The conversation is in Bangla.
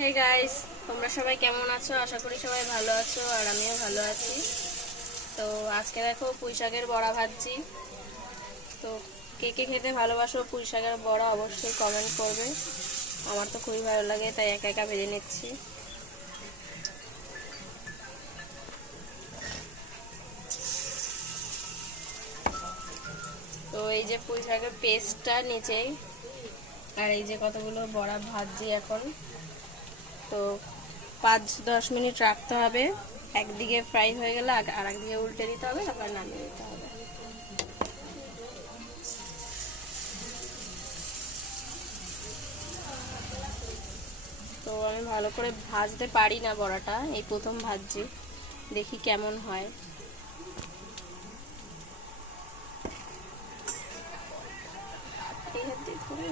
হে গাইস, তোমরা সবাই কেমন আছো? আশা করি সবাই ভালো আছো আর আমিও ভালো আছি। তো আজকে দেখো পুঁই শাকের বড়া ভাজছি। তো কে কে খেতে ভালোবাসো পুঁই শাকের বড়া অবশ্যই কমেন্ট করবে। আমার তো খুবই ভালো লাগে, তাই একা একা ভেজে নিচ্ছি। তো এই যে পুঁই শাকের পেস্টটা নিচেই, আর এই যে কতগুলো বড়া ভাজছি এখন। তো 5-10 মিনিট রাখতে হবে, একদিকে ফ্রাই হয়ে গেলে আর একদিকে উল্টে দিতে হবে, তারপর নামিয়ে দিতে হবে। তো আমি ভালো করে ভাজতে পারি না বড়াটা, এই প্রথম ভাজছি, দেখি কেমন হয়। এই হাত দিয়ে ধরে